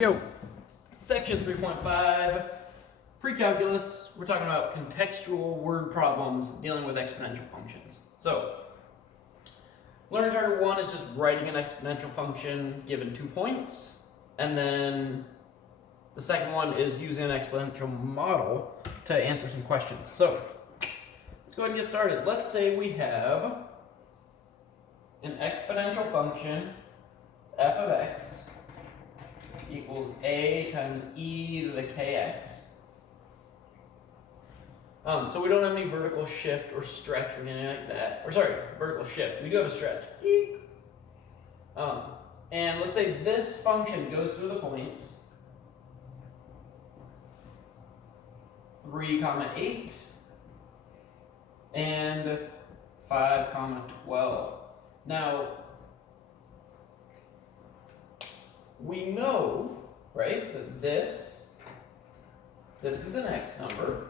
Yo, section 3.5, pre-calculus. We're talking about contextual word problems dealing with exponential functions. So, learning target 1 is just writing an exponential function given 2 points, and then the second one is using an exponential model to answer some questions. So, let's go ahead and get started. Let's say we have an exponential function, f of x, equals a times e to the kx. So we don't have any vertical shift or stretch or anything like that. Or sorry, vertical shift. We do have a stretch. And let's say this function goes through the points 3, 8 and 5, 12. Now, we know, right, that this is an x number,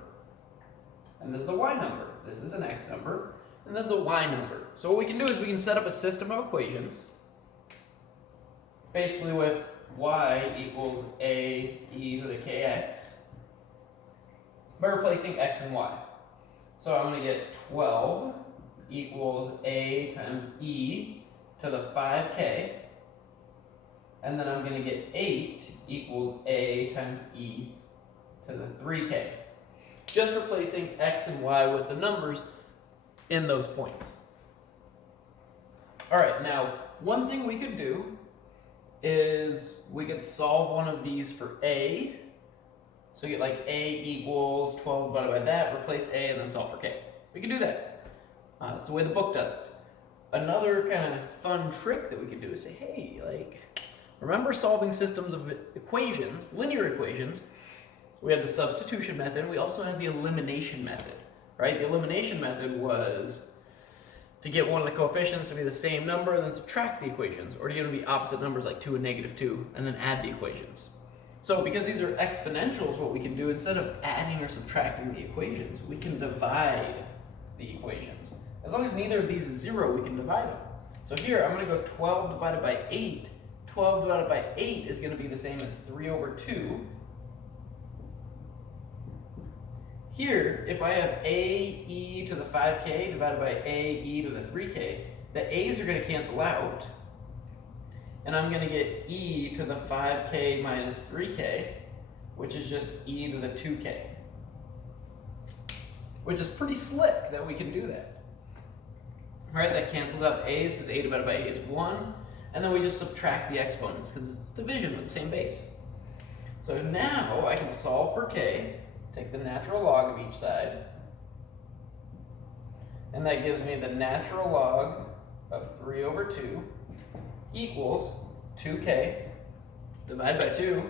and this is a y number. This is an x number, and this is a y number. So what we can do is we can set up a system of equations, basically with y equals a e to the kx, by replacing x and y. So I'm going to get 12 equals a times e to the 5k, and then I'm going to get 8 equals a times e to the 3k. Just replacing x and y with the numbers in those points. All right, now one thing we could do is we could solve one of these for a. So you get like a equals 12 divided by that, replace a, and then solve for k. We could do that. That's the way the book does it. Another kind of fun trick that we could do is say, hey, like, remember solving systems of equations, linear equations? We had the substitution method, we also had the elimination method, right? The elimination method was to get one of the coefficients to be the same number and then subtract the equations, or to get them to be opposite numbers like 2 and -2, and then add the equations. So because these are exponentials, what we can do, instead of adding or subtracting the equations, we can divide the equations. As long as neither of these is 0, we can divide them. So here, I'm going to go 12 divided by 8. 12 divided by 8 is going to be the same as 3 over 2. Here, if I have a e to the 5k divided by a e to the 3k, the a's are going to cancel out, and I'm going to get e to the 5k minus 3k, which is just e to the 2k, which is pretty slick that we can do that. All right, that cancels out the a's because a divided by a is 1. And then we just subtract the exponents because it's division with the same base. So now I can solve for k, take the natural log of each side, and that gives me the natural log of 3 over 2 equals 2k divided by 2.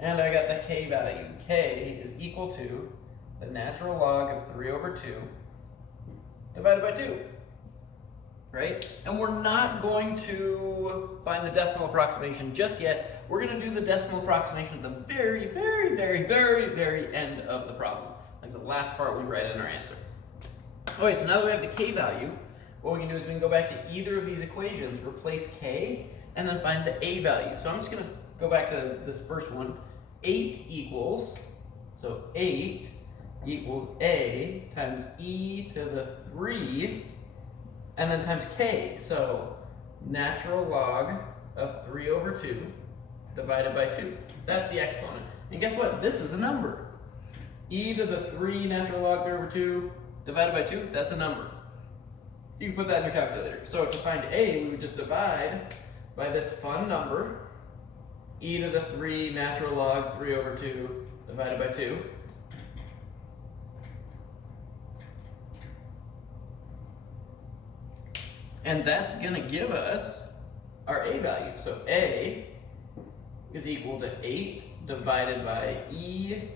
And I got the k value. K is equal to the natural log of 3 over 2 divided by 2. Right? And we're not going to find the decimal approximation just yet. We're going to do the decimal approximation at the very, very, very, very, very end of the problem. Like the last part we write in our answer. Okay, so now that we have the k value, what we can do is we can go back to either of these equations, replace k, and then find the a value. So I'm just going to go back to this first one. 8 equals, so 8 equals a times e to the 3, and then times k. So natural log of 3 over 2 divided by 2. That's the exponent. And guess what? This is a number. E to the 3 natural log 3 over 2 divided by 2, that's a number. You can put that in your calculator. So to find a, we would just divide by this fun number, e to the 3 natural log 3 over 2 divided by 2. And that's going to give us our a value. So a is equal to 8 divided by e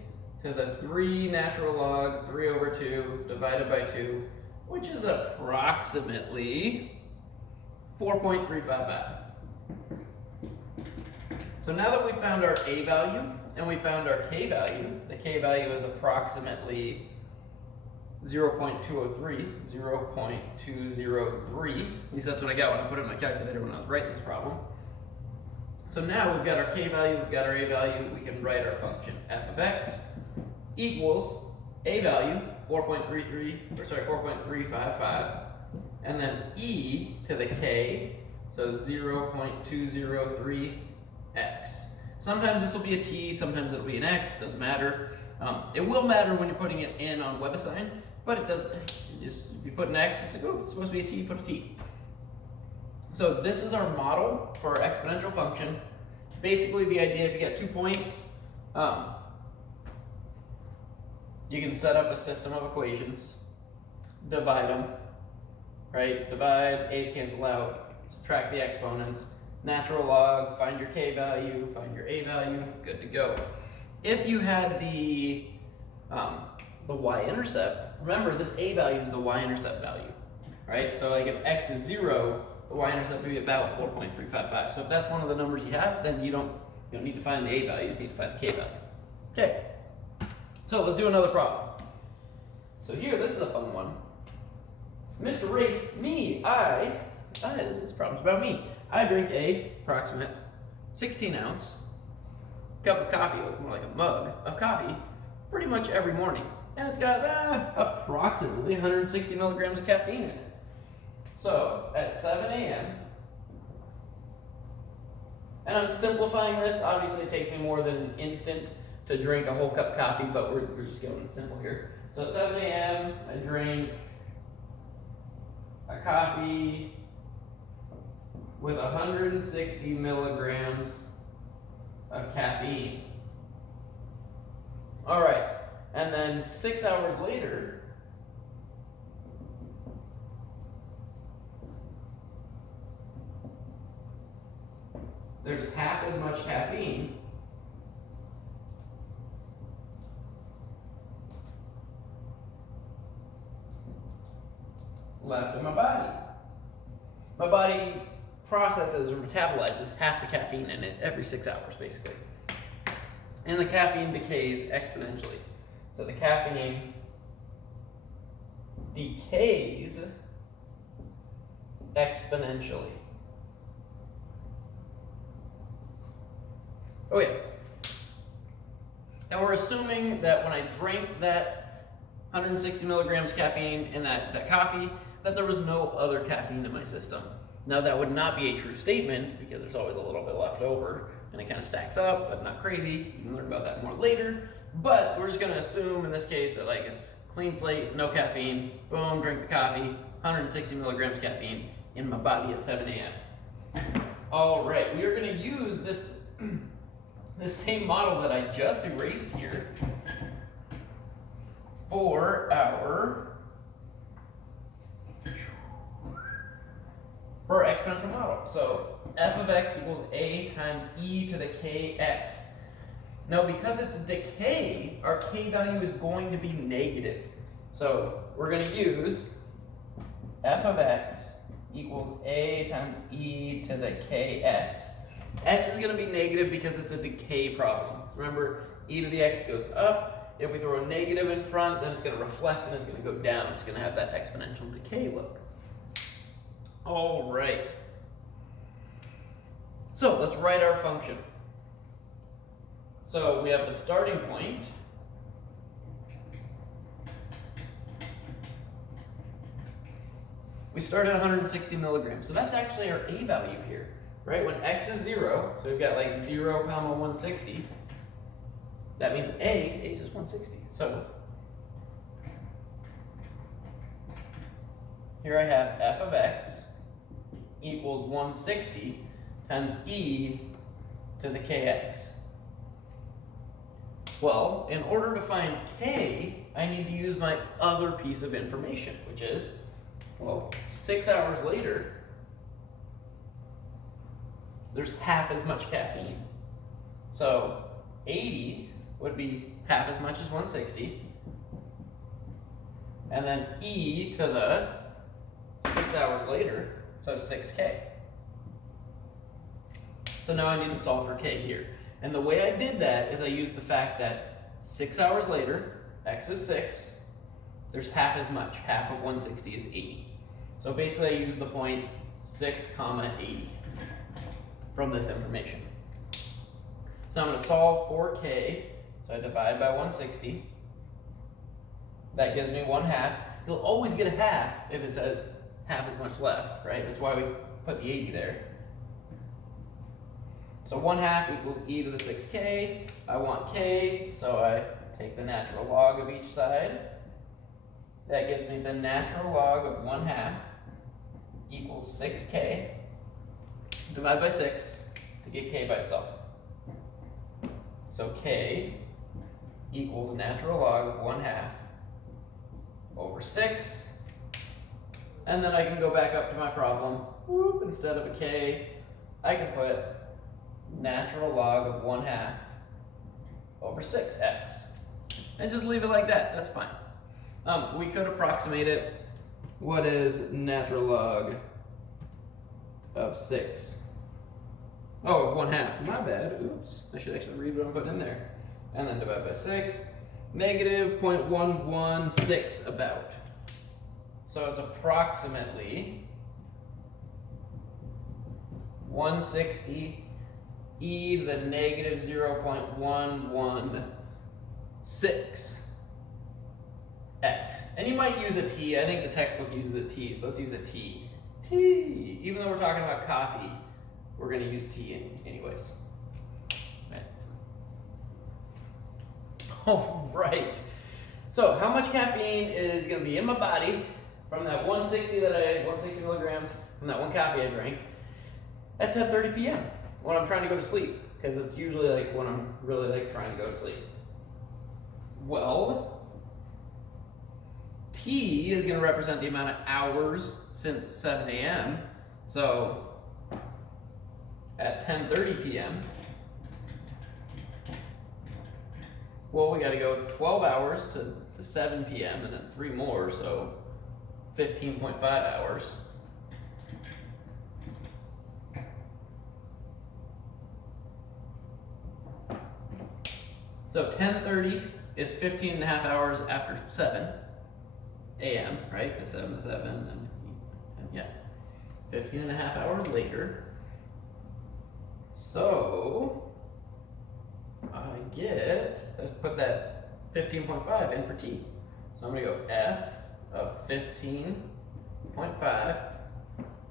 to the 3 natural log 3 over 2 divided by 2, which is approximately 4.355. So now that we found our a value and we found our k value, the k value is approximately 0.203, 0.203. At least that's what I got when I put it in my calculator when I was writing this problem. So now we've got our k value, we've got our a value, we can write our function. F of x equals a value, 4.355, and then e to the k, so 0.203x. Sometimes this will be a t, sometimes it'll be an x, doesn't matter. It will matter when you're putting it in on WebAssign, but it doesn't, if you put an x, it's like, oh, it's supposed to be a t, put a t. So this is our model for our exponential function. Basically the idea, if you get 2 points, you can set up a system of equations, divide them, right? Divide, a's cancel out, subtract the exponents, natural log, find your k value, find your a value, good to go. If you had the y-intercept, remember this a value is the y-intercept value, right? So like if x is 0, the y-intercept would be about 4.355. So if that's one of the numbers you have, then you don't need to find the a value, you just need to find the k value. Okay, so let's do another problem. So here, this is a fun one. Mr. Race, me, this problem's about me. I drink a approximate 16-ounce cup of coffee, or more like a mug of coffee, pretty much every morning. And it's got approximately 160 milligrams of caffeine in it. So at 7 a.m., and I'm simplifying this, obviously it takes me more than an instant to drink a whole cup of coffee, but we're just going simple here. So at 7 a.m., I drink a coffee with 160 milligrams of caffeine. All right, and then 6 hours later, there's half as much caffeine left in my body. My body processes or metabolizes half the caffeine in it every 6 hours, basically. And the caffeine decays exponentially. So the caffeine decays exponentially. Oh yeah. And we're assuming that when I drank that 160 milligrams caffeine in that coffee, that there was no other caffeine in my system. Now that would not be a true statement because there's always a little bit left over and it kind of stacks up, but not crazy. You can learn about that more later. But we're just gonna assume in this case that like it's clean slate, no caffeine, boom, drink the coffee, 160 milligrams caffeine in my body at 7 a.m. All right, we are gonna use this same model that I just erased here for our exponential model. So f of x equals a times e to the kx. Now because it's decay, our k value is going to be negative. So we're going to use f of x equals a times e to the kx. X is going to be negative because it's a decay problem. So remember, e to the x goes up. If we throw a negative in front, then it's going to reflect and it's going to go down. It's going to have that exponential decay look. All right. So let's write our function. So we have the starting point. We start at 160 milligrams. So that's actually our a value here, right? When x is 0, so we've got like 0, 160. That means a is just 160. So here I have f of x equals 160 times e to the kx. Well, in order to find k, I need to use my other piece of information, which is, well, 6 hours later, there's half as much caffeine. So 80 would be half as much as 160. And then e to the 6 hours later, so 6k. So now I need to solve for k here. And the way I did that is I used the fact that 6 hours later, x is 6, there's half as much. Half of 160 is 80. So basically I used the point 6, 80 from this information. So I'm going to solve for k. So I divide by 160. That gives me 1/2. You'll always get a half if it says half as much left, right? That's why we put the 80 there. So 1/2 equals e to the 6k. I want k, so I take the natural log of each side. That gives me the natural log of 1/2 equals 6k. Divide by 6 to get k by itself. So k equals natural log of 1/2 over 6. And then I can go back up to my problem. Whoop, instead of a k, I can put natural log of 1/2 over 6x. And just leave it like that. That's fine. We could approximate it. What is natural log of 6? Oh, 1/2. My bad. Oops. I should actually read what I'm putting in there. And then divide by 6. Negative 0.116 about. So it's approximately 160 e to the negative 0.116 x. And you might use a t. I think the textbook uses a t, so let's use a t. T. Even though we're talking about coffee, we're going to use t anyways. All right. So how much caffeine is going to be in my body from that 160 milligrams from that one coffee I drank at 10:30 p.m. when I'm trying to go to sleep? Because it's usually like when I'm really like trying to go to sleep. Well, T is going to represent the amount of hours since 7 a.m. So at 10:30 p.m. well, we got to go 12 hours to 7 p.m. and then 3 more, so 15.5 hours. So 10:30 is 15.5 hours after 7 a.m., right? 7 to 7, and yeah, 15.5 hours later. So I get, let's put that 15.5 in for t. So I'm going to go f of 15.5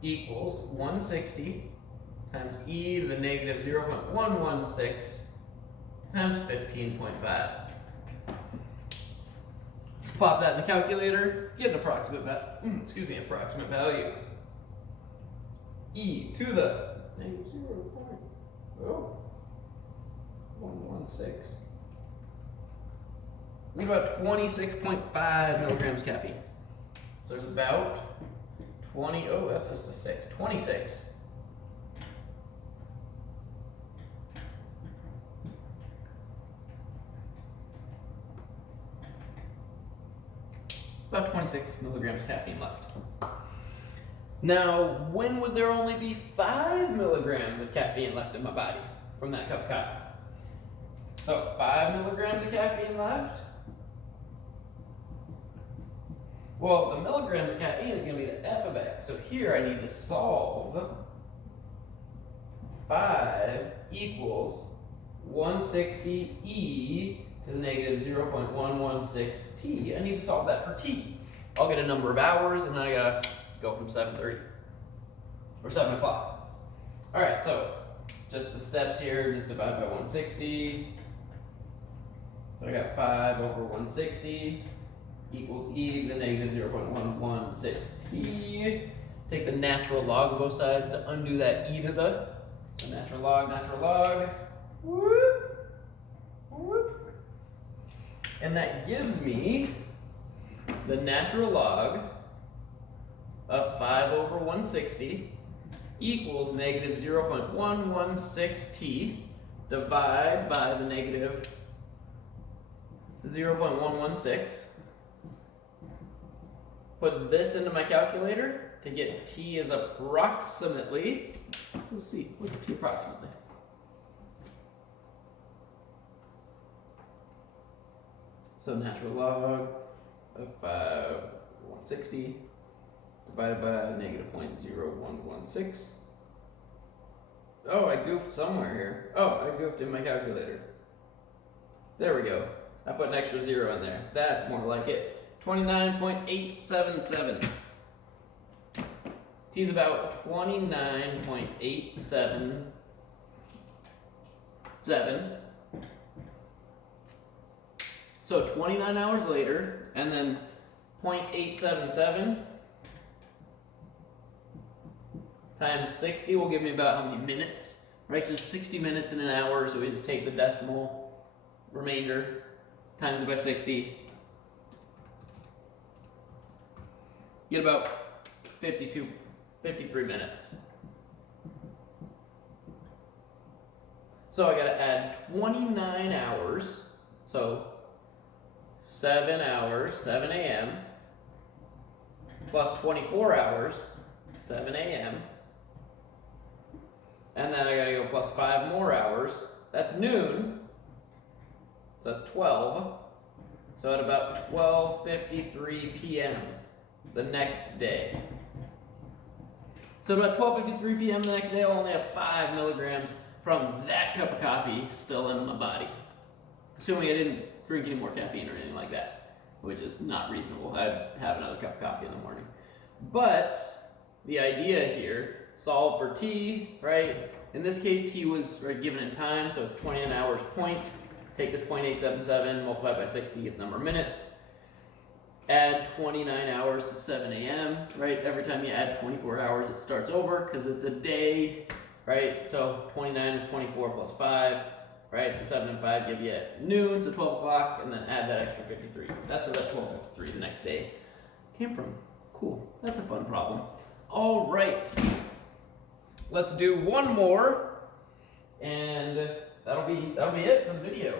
equals 160 times e to the negative 0.116 times 15.5. Plop that in the calculator, get an approximate approximate value. E to the negative 0.116. We get about 26.5 milligrams caffeine. So there's about 20, oh, that's just a 6, 26. About 26 milligrams caffeine left. Now, when would there only be 5 milligrams of caffeine left in my body from that cup of coffee? So 5 milligrams of caffeine left. Well, the milligrams of caffeine is going to be the f of x. So here I need to solve 5 equals 160e to the negative 0.116t. I need to solve that for t. I'll get a number of hours, and then I gotta go from 7:30 or 7 o'clock. All right, so just the steps here, just divide by 160. So I got 5 over 160 equals e to the negative 0.116t. Take the natural log of both sides to undo that e to the. So natural log, whoop, whoop. And that gives me the natural log of 5 over 160 equals negative 0.116t. Divide by the negative 0.116. Put this into my calculator to get t is approximately, let's see, what's t approximately? So natural log of 160 divided by negative 0.0116. Oh, I goofed somewhere here. Oh, I goofed in my calculator. There we go. I put an extra 0 in there. That's more like it. 29.877. T is about 29.877. So 29 hours later, and then 0.877 times 60 will give me about how many minutes, right? So 60 minutes in an hour, so we just take the decimal remainder, times it by 60, get about 53 minutes. So I gotta add 29 hours, so 7 hours, 7 a.m., plus 24 hours, 7 a.m., and then I gotta go plus 5 more hours, that's noon, so that's 12, so at about 12:53 p.m. the next day. So at about 12:53 p.m. the next day, I'll only have 5 milligrams from that cup of coffee still in my body. Assuming I didn't drink any more caffeine or anything like that, which is not reasonable. I'd have another cup of coffee in the morning. But the idea here, solve for T, right? In this case, T was given in time, so it's 29 hours point. Take this 0.877, multiply by 60, get the number of minutes. Add 29 hours to 7 a.m., right? Every time you add 24 hours, it starts over because it's a day, right? So 29 is 24 plus 5, right? So 7 and 5 give you noon, so 12 o'clock, and then add that extra 53. That's where that 12:53 the next day came from. Cool. That's a fun problem. All right. Let's do one more, and that'll be it for the video.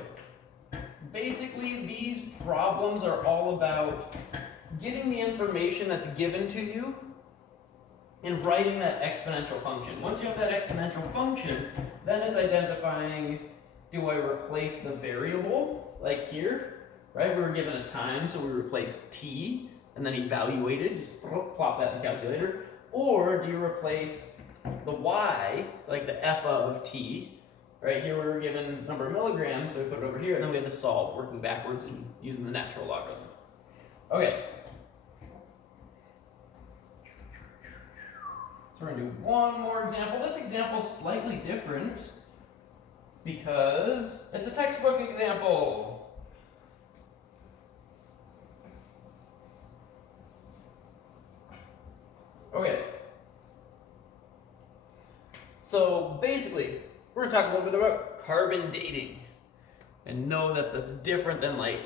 Basically, these problems are all about getting the information that's given to you and writing that exponential function. Once you have that exponential function, then it's identifying, do I replace the variable, like here, right? We were given a time, so we replace t, and then evaluated, just plop that in the calculator. Or do you replace the y, like the f of t, right? Here we were given number of milligrams, so we put it over here, and then we had to solve, working backwards and using the natural logarithm. Okay. So we're going to do one more example. This example is slightly different because it's a textbook example. Okay. So basically, we're going to talk a little bit about carbon dating. And no, that's different than like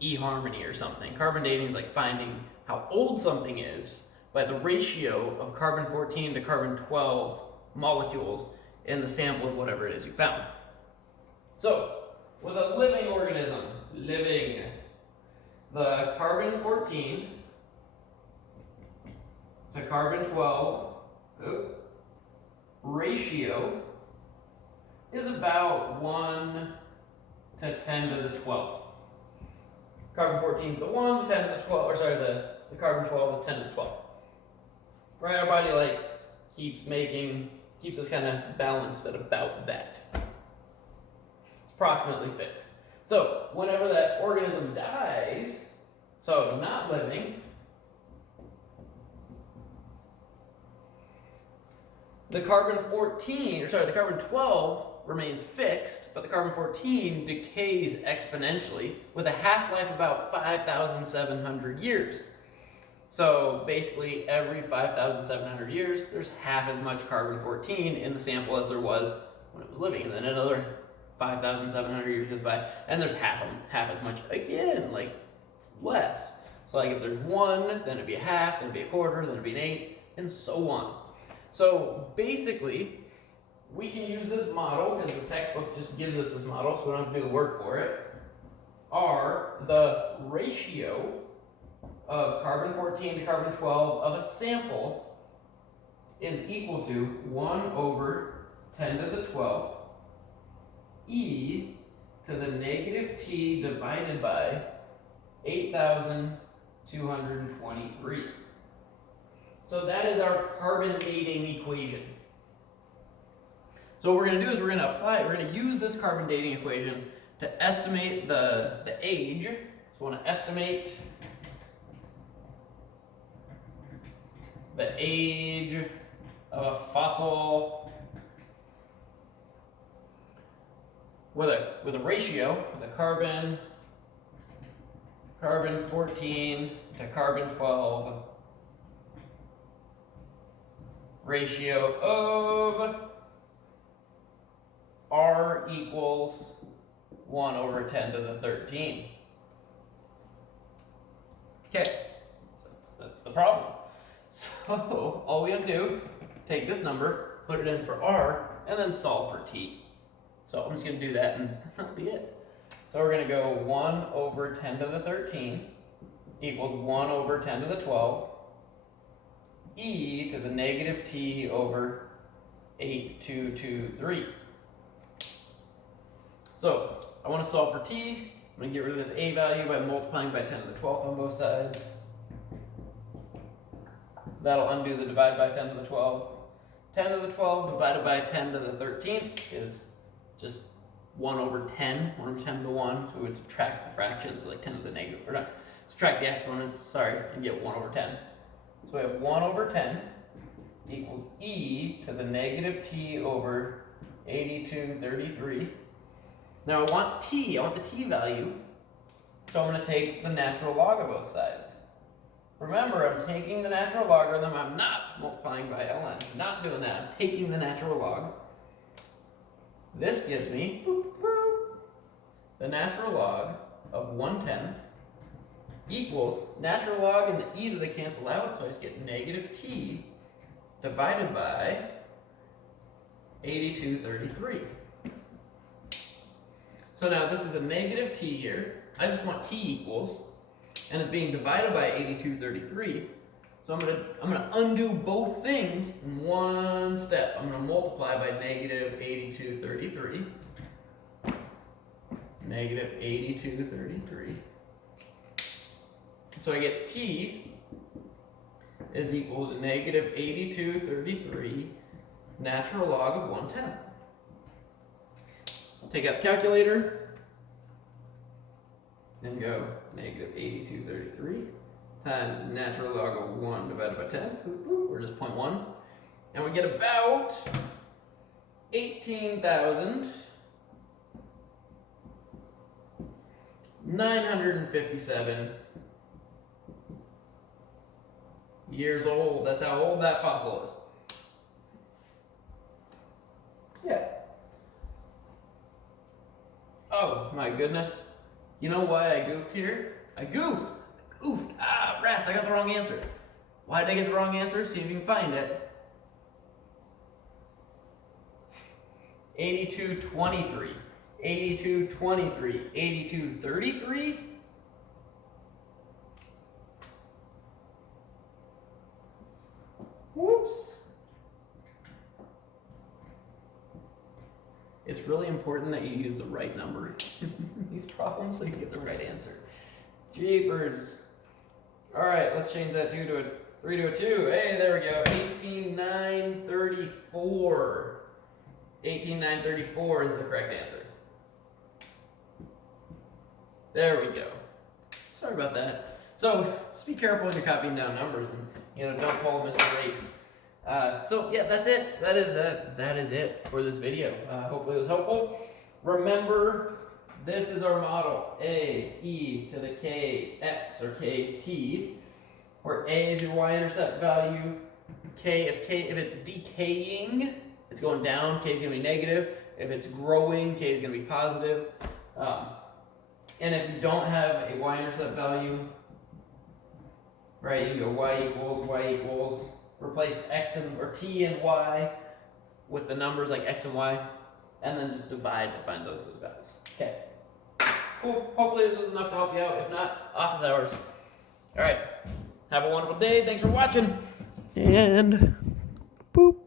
eHarmony or something. Carbon dating is like finding how old something is by the ratio of carbon-14 to carbon-12 molecules in the sample of whatever it is you found. So, with a living organism, the carbon-14 to carbon-12 ratio is about 1 to 10 to the 12th. Carbon-14 is the 1 to 10 to the 12th, or sorry, the carbon-12 is 10 to the 12th. Right, our body like keeps us kind of balanced at about that. It's approximately fixed. So whenever that organism dies, so not living, the carbon-12 remains fixed, but the carbon-14 decays exponentially with a half-life about 5,700 years. So basically every 5,700 years, there's half as much carbon-14 in the sample as there was when it was living. And then another 5,700 years goes by, and there's half as much again, like less. So like if there's 1, then it'd be a half, then it'd be a quarter, then it'd be an 8, and so on. So basically, we can use this model, because the textbook just gives us this model, so we don't have to do the work for it, are the ratio of carbon-14 to carbon-12 of a sample is equal to 1 over 10 to the 12th e to the negative t divided by 8,223. So that is our carbon dating equation. So what we're going to do is we're going to use this carbon dating equation to estimate the age. So we want to estimate the age of a fossil with a ratio, with a carbon 14 to carbon 12 ratio of R equals 1 over 10 to the 13. Okay, that's the problem. So all we have to do, take this number, put it in for R, and then solve for T. So I'm just going to do that and that'll be it. So we're going to go 1 over 10 to the 13 equals 1 over 10 to the 12 e to the negative t over 8223. So I want to solve for t. I'm going to get rid of this a value by multiplying by 10 to the 12th on both sides. That'll undo the divide by 10 to the 12. 10 to the 12 divided by 10 to the 13th is just 1 over 10, 1 over 10 to the 1, so we would subtract the fraction, so like 10 to the negative, or not, subtract the exponents, sorry, and get 1 over 10. So we have 1 over 10 equals e to the negative t over 8233. Now I want t, I want the t value, so I'm going to take the natural log of both sides. Remember, I'm taking the natural logarithm, I'm not multiplying by ln, not doing that, I'm taking the natural log. This gives me the natural log of 1/10 equals natural log and the e to the cancel out, so I just get negative t divided by 8233. So now this is a negative t here. I just want t equals, and it's being divided by 8233. So I'm gonna undo both things in one step. I'm gonna multiply by negative 8233. Negative 8233. So I get t is equal to negative 8233 natural log of 1/10. Take out the calculator and go negative 8233 times natural log of 1 divided by 10, or just 0.1, and we get about 18,957 years old. That's how old that fossil is. Yeah. Oh my goodness. You know why I goofed here? I goofed. Ah, rats, I got the wrong answer. Why did I get the wrong answer? See if you can find it. 8223. 8223. 8233? Whoops. It's really important that you use the right number in these problems so you get the right answer. Jeepers. All right, let's change that 3 to a 2. Hey, there we go. 18934. 18934 is the correct answer. There we go. Sorry about that. So just be careful when you're copying down numbers and don't pull Mr. Race. So yeah, that's it. That is it for this video. Hopefully it was helpful. Remember, this is our model, a e to the k x or kt, where a is your y-intercept value, if it's decaying, it's going down, k is going to be negative. If it's growing, k is going to be positive. And if you don't have a y-intercept value, right, you go y equals, replace x or t and y with the numbers like x and y, and then just divide to find those values. Okay. Cool. Hopefully this was enough to help you out. If not, office hours. All right. Have a wonderful day. Thanks for watching. And boop.